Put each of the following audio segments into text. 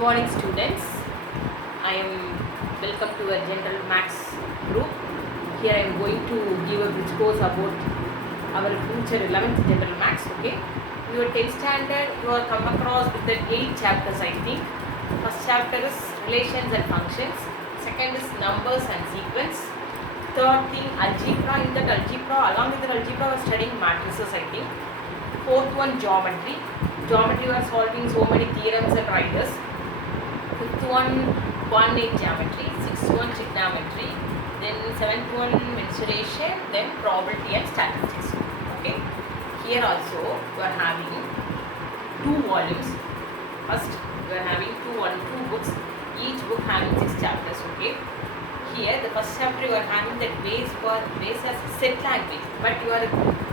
morning, students. I am welcome to a general maths group. Here I am going to give a bridge course about our future 11th general maths. Okay, your 10th standard you are come across with the 8 chapters. I think first chapter is relations and functions. Second is numbers and sequence. Third thing algebra. In that algebra, along with the algebra, we are studying matrices. I think. Fourth one geometry. Geometry we are solving so many theorems and riders. Fifth one coordinate geometry. Sixth one trigonometry. Then seventh one mensuration. Then probability and statistics. Okay. Here also we are having 2 volumes. First we are having two books. Each book having 6 chapters. Okay. Here the first chapter you are having the base as set language, but you are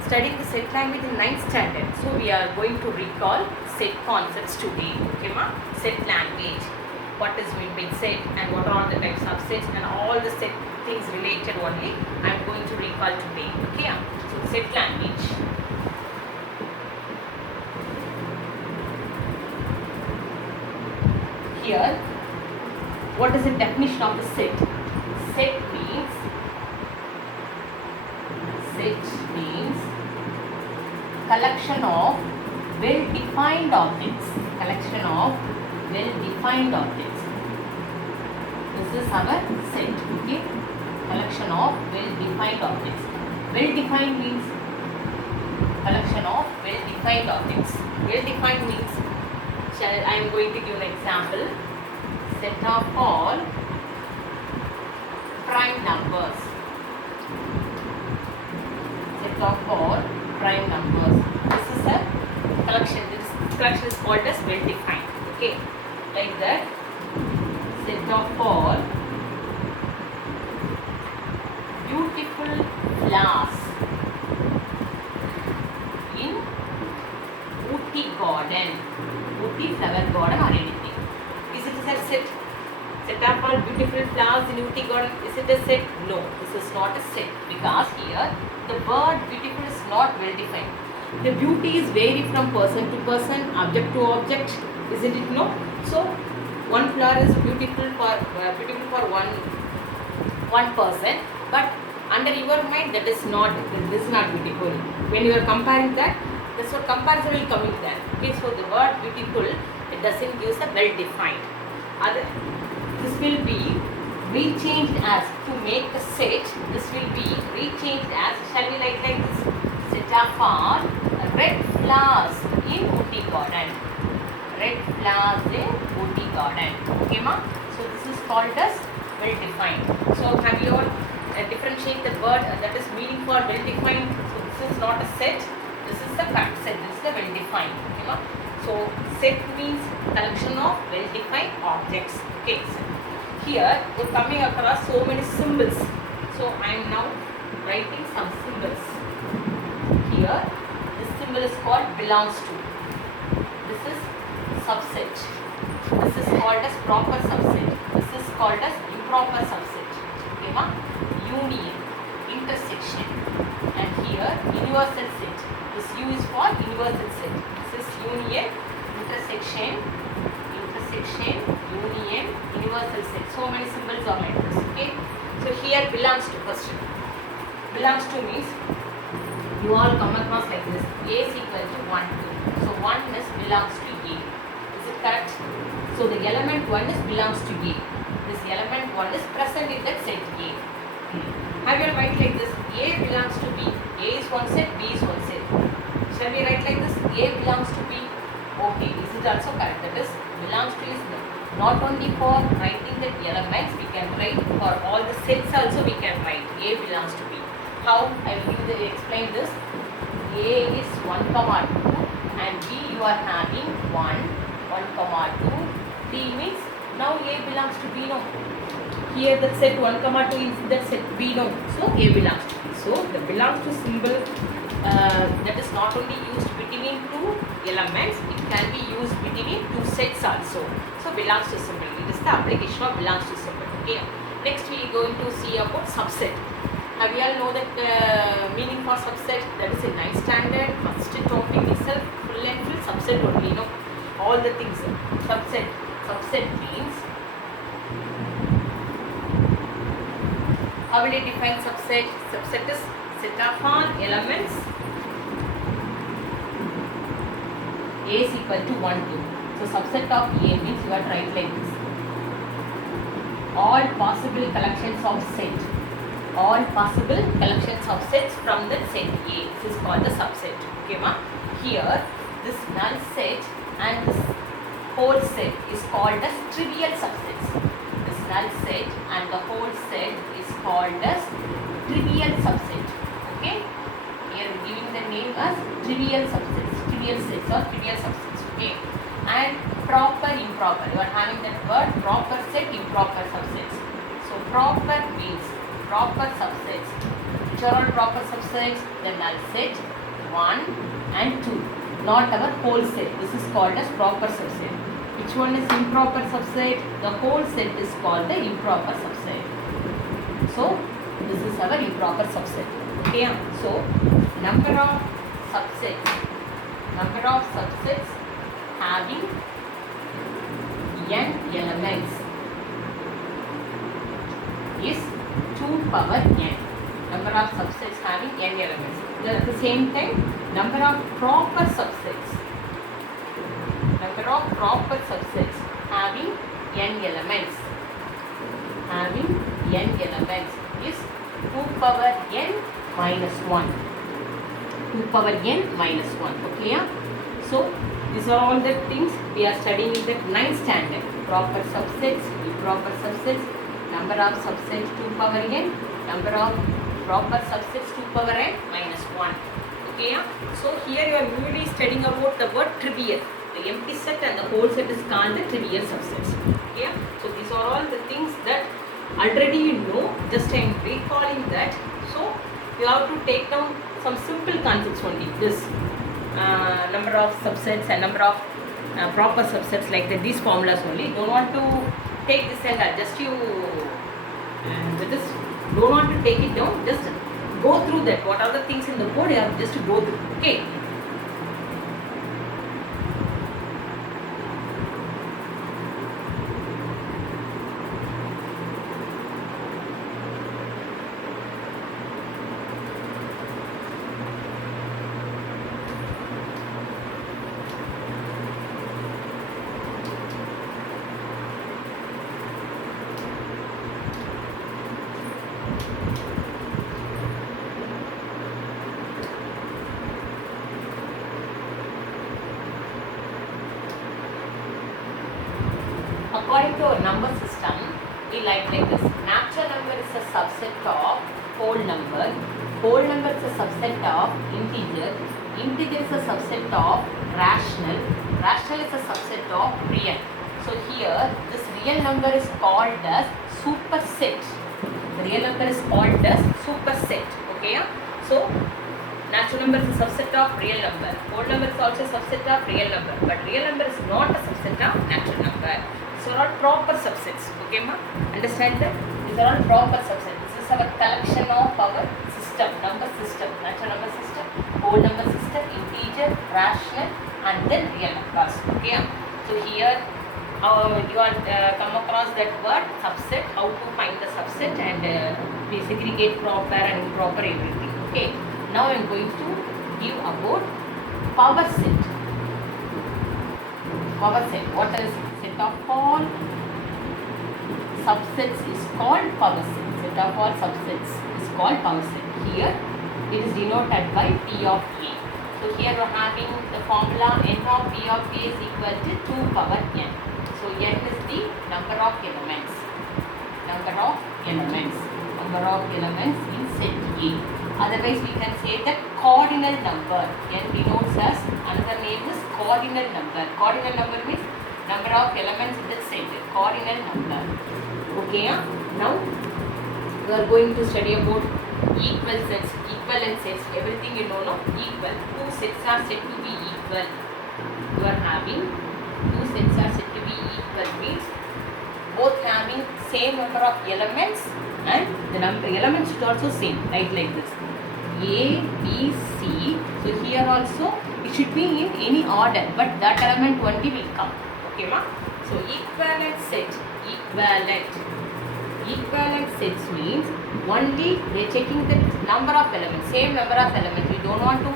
studying the set language in 9th standard. So we are going to recall set concepts today. Okay, ma? Set language. What is meant by set and what are the types of sets and all the set things related only. I am going to recall today. Okay, so set language. Here, what is the definition of the set? Set means collection of well-defined objects. Collection of well-defined objects. This is our set. Okay. Collection of well-defined objects. Well-defined means collection of well-defined objects. Well-defined means I am going to give an example. Set of all prime numbers. Set of all prime numbers. This is a collection. This collection is called as well defined. Okay, like that. Set of all beautiful flowers in Ooty garden. Ooty flower garden or anything. Is it a set? Set of all beautiful flowers in Ooty garden. Is it a set? No, this is not a set because here the word beautiful is not well defined. The beauty is vary from person to person, object to object, isn't it? No. So one flower is beautiful for one person, but under your mind this is not beautiful. When you are comparing that, that's what comparison will come in there. Okay, so the word beautiful, it doesn't give a well defined. This will be rechanged as to make a set. This will be rechanged as, shall we write like this? Set of all red flowers in Ooty garden. Red flowers in Ooty garden. Okay, ma? So this is called as well defined. So have you all differentiate the word that is meaning for well defined? So this is not a set. This is the correct set. This is the well defined. Okay, ma? So set means collection of well defined objects. Okay. So here we are coming across so many symbols. So I am now writing some symbols. Here this symbol is called belongs to. This is subset. This is called as proper subset. This is called as improper subset. Okay, ma? Union, intersection, and here universal set. This U is for universal set. This is union, intersection, union, universal set. So many symbols are like this. Okay. So here belongs to first. Belongs to means you all come across like this. A is equal to 1, 2. So 1 is belongs to A. Is it correct? So the element 1 is belongs to A. This element 1 is present in that set A. Have you write like this? A belongs to B. A is one set, B is one set. Shall we write like this? A belongs to B. Okay, is it also correct? That is, belongs to is not only for writing the elements, we can write for all the sets also we can write. A belongs to B. How? I will explain this. A is 1, 2 and B you are having 1, 2. D means now A belongs to B, no. Here the set 1, 2 is the set B, no. So A belongs to B. So the belongs to symbol that is not only used between 2 elements, it can be used between 2 sets also. So belongs to symbol. It is the application of belongs to symbol. Okay. Next we are going to see about subset. We all know that meaning for subset, that is in 9th standard. First topic itself full and full subset only, all the things. Subset. Subset means, how will I define subset? Subset is set of all elements A is equal to 1, 2. So subset of A means you are write like this. All possible collections of set. All possible collections of sets from the set A. This is called the subset. Okay, ma? Here, this null set and this whole set is called as trivial subsets. This null set and the whole set is called as trivial subset. Okay? Here giving the name as trivial subsets, trivial sets or trivial subsets. Okay? And proper, improper. You are having that word proper set, improper subsets. So proper means proper subsets. Which are all proper subsets? The null set 1 and 2. Not our whole set. This is called as proper subset. Which one is improper subset? The whole set is called the improper subset. So this is our improper subset. Okay. So number of subsets having n elements is 2 power n. Number of subsets having n elements. At the same time, number of proper subsets having n elements is 2 power n minus 1. 2 power n minus 1. Okay? So these are all the things we are studying in the 9th standard. Proper subsets, improper subsets, number of subsets 2 power n, number of proper subsets 2 power n minus 1. Okay? So here you are newly studying about the word trivial. The empty set and the whole set is called the trivial subsets. Okay? So these are all the things that already you know, just I am recalling that. So you have to take down some simple concepts only. This number of subsets and number of proper subsets, like that, these formulas only. Don't want to take this and just you don't want to take it down, just go through that. What are the things in the code, you have just to go through. Okay. According to our number system, we like this. Natural number is a subset of whole number. Whole number is a subset of integer. Integer is a subset of rational. Rational is a subset of real. So here, this real number is called as superset. The real number is called as superset. Okay? So natural number is a subset of real number. Whole number is also a subset of real number. But real number is not a subset of natural number. These are all proper subsets. Okay, ma? Understand that? These are all proper subsets. This is our collection of our system, number system, natural number system, whole number system, integer, rational, and then real numbers. Okay? So here you are come across that word subset, how to find the subset, and we segregate proper and improper everything. Okay? Now I am going to give about power set. Power set. What is set of all subsets is called power set. Set of all subsets is called power set. Here it is denoted by P of A. So here we are having the formula n of P of A is equal to 2 power n. So n is the number of elements. Number of elements in set A. Otherwise we can say that cardinal number. N denotes as, another name is cardinal number. Cardinal number means number of elements in the set. Cardinal number. Okay? Now we are going to study about equal sets, equivalent sets, everything you know, no? Equal. Two sets are said to be equal. You are having two sets are said to be equal means both having same number of elements and the number elements should also same, right, like this. A, B, C. So here also it should be in any order, but that element only will come. Okay, ma? So equivalent set, equivalent sets means only we are checking the number of elements, same number of elements. We don't want to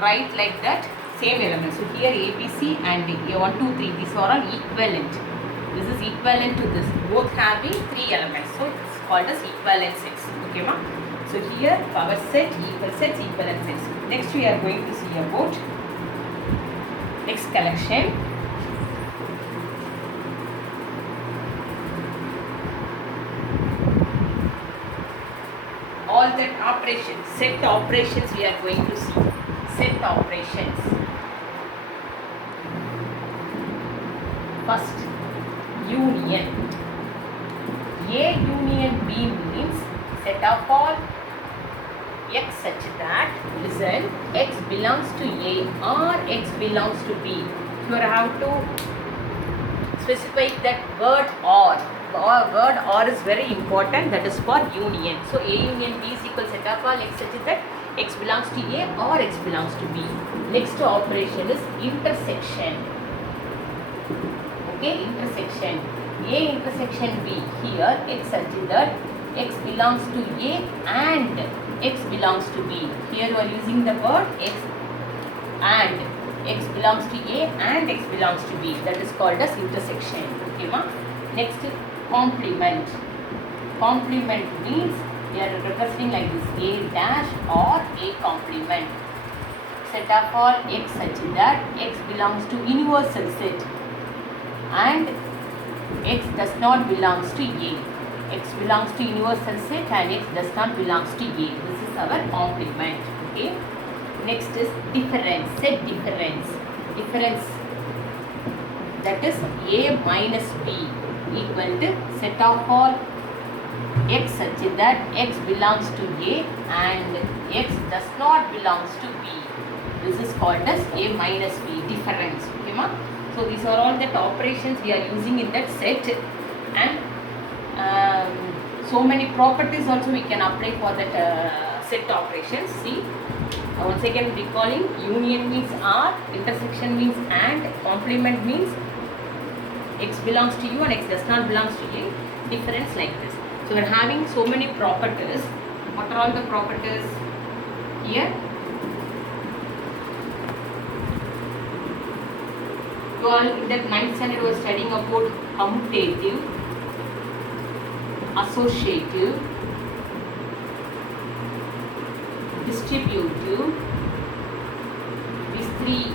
write like that same elements. So here A, B, C and D, A 1, 2, 3, these are all equivalent. This is equivalent to this, both having 3 elements. So it's called as equivalent sets. Okay, ma? So here power set, equal sets, equivalent sets. Next we are going to see about next collection. All that operations, set operations we are going to see. Set operations. First, union. A union B means set of all x such that, listen, x belongs to A or x belongs to B. You have to specify that word or. Word or is very important, that is for union. So A union B is equal set of all x such that x belongs to A or x belongs to B. Next operation is intersection. Okay, intersection. A intersection B. Here x such that x belongs to A and x belongs to B. Here you are using the word x and x belongs to A and x belongs to B. That is called as intersection. Okay, ma? Next is complement. Complement means we are representing like this, A dash or A complement. Set of all x such that x belongs to universal set and x does not belongs to A. X belongs to universal set and x does not belongs to A. This is our complement. Okay. Next is difference. Set difference. Difference, that is A minus B equal to set of all x such that x belongs to A and x does not belongs to B. This is called as A minus B, difference. Okay, ma? So these are all that operations we are using in that set, and so many properties also we can apply for that set operations. See, once again recalling, union means or, intersection means and, complement means x belongs to U and x does not belongs to A. Difference like this. So we are having so many properties. What are all the properties here? You all in that 9th standard were studying about commutative, associative, distributive. These 3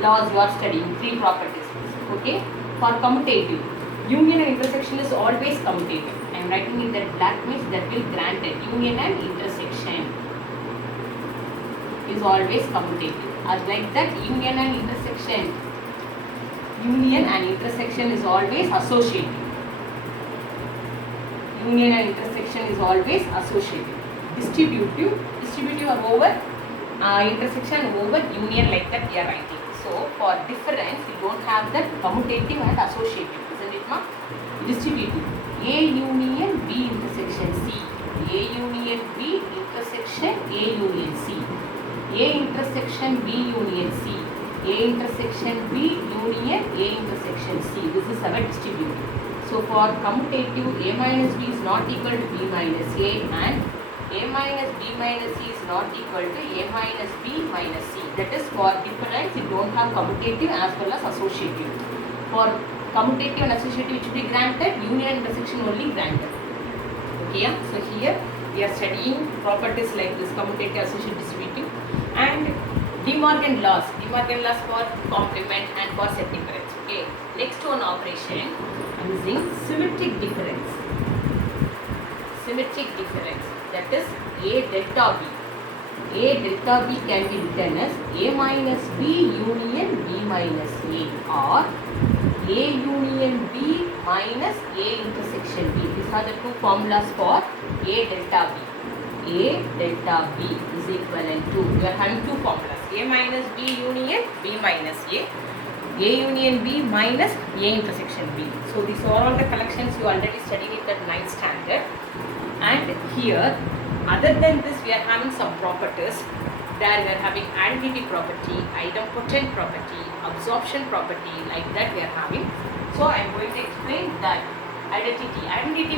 laws you are studying, 3 properties. Okay. For commutative, union and intersection is always commutative. I am writing in that black means that will granted. Union and intersection is always commutative. As like that, union and intersection is always associative. Union and intersection is always associative. Distributive are over intersection over union, like that we are writing. So for difference, we don't have that commutative and associative, isn't it, ma? Distributive. A union B intersection C. A union B intersection A union C. A intersection B union C. A intersection B union A intersection C. This is our distributive. So for commutative, A minus B is not equal to B minus A and A minus B minus C is not equal to A minus B minus C. That is for difference, we don't have commutative as well as associative. For commutative and associative, it should be granted, union and intersection only granted. Okay, yeah? So here we are studying properties like this, commutative, associative, distributive, and De Morgan laws. De Morgan laws for complement and for set difference. Okay. Next one operation, using symmetric difference. Symmetric difference, that is A delta B. A delta B can be written as A minus B union B minus A, or A union B minus A intersection B. These are the 2 formulas for A delta B. A delta B is equivalent to, we are having 2 formulas, A minus B union B minus A union B minus A intersection B. So these are all the collections you already studied in that 9th standard. And here, other than this, we are having some properties. There we are having identity property, idempotent property, absorption property, like that we are having. So I am going to explain that identity. Identity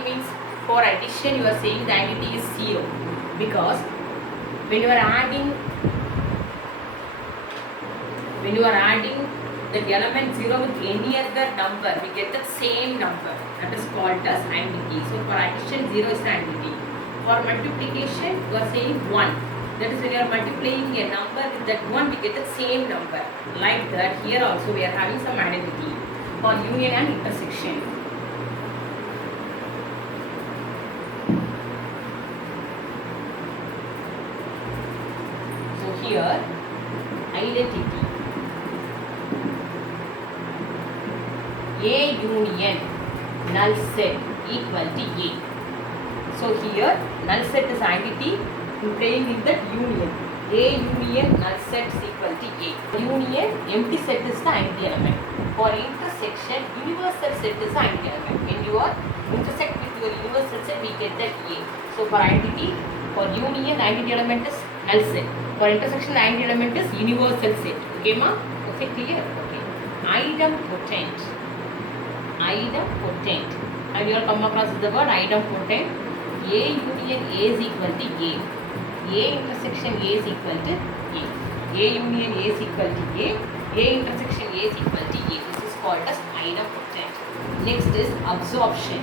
means for addition you are saying the identity is 0, because when you are adding the element 0 with any other number, we get the same number. That is called as identity. So for addition, 0 is the identity. For multiplication, you are saying 1. That is when you are multiplying a number with that 1, we get the same number. Like that, here also we are having some identity for union and intersection. So here, identity. A union null set equal to A. So here null set is identity playing in that union. A union null set is equal to A. Union empty set is the identity element. For intersection, universal set is the identity element. When you are intersect with your universal set, we get that A. So for identity, for union, identity element is null set. For intersection, the identity element is universal set. Okay, ma? Okay, clear? Okay. Idempotent. Idempotent. Have you all come across the word idempotent? A union A is equal to A. A intersection A is equal to A. A union A is equal to A. A intersection A is equal to A. This is called as idempotent. Next is absorption.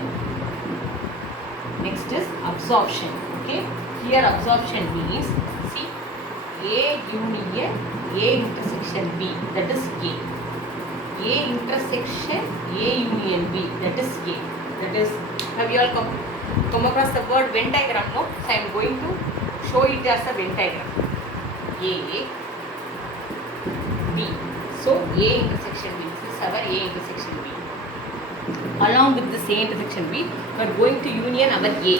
Okay. Here absorption means, see, A union A intersection B, that is A. A intersection A union B, that is A. That is, have you all come across the word Venn diagram? No? So I am going to show it as a Venn diagram. A, B. So A intersection B. This is our A intersection B. Along with this A intersection B, we are going to union our A.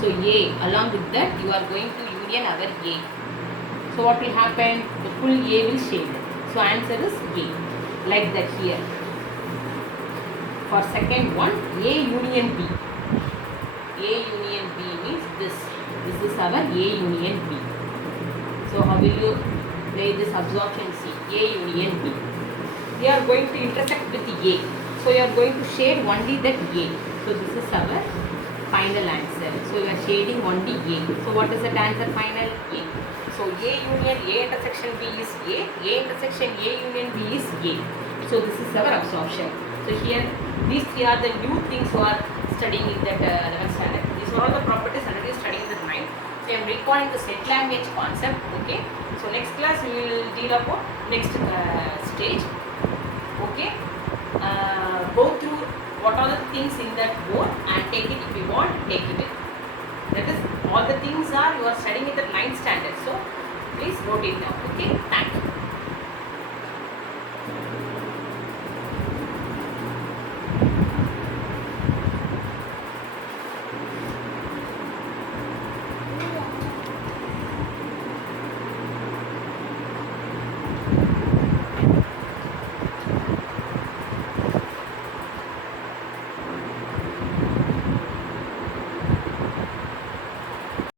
So A, along with that, you are going to union our A. So what will happen? The full A will shade. So answer is A, like that here. For second one, A union B. A union B means this. This is our A union B. So how will you play this absorption? See, A union B. They are going to intersect with A. So you are going to shade only that A. So this is our final answer. So you are shading only A. So what is that answer final? A. So A union A intersection B is A. A intersection A union B is A. So this is our absorption. So here these three are the new things you are studying in that 11th standard. These are all the properties already studying in the mind. So I am recalling the set language concept. Okay. So next class we will deal about next stage. Okay. Go through what are the things in that board and take it if you want, take it. That is, all the things are you are studying in the 9th standard. So please note it down. Okay. Thank you.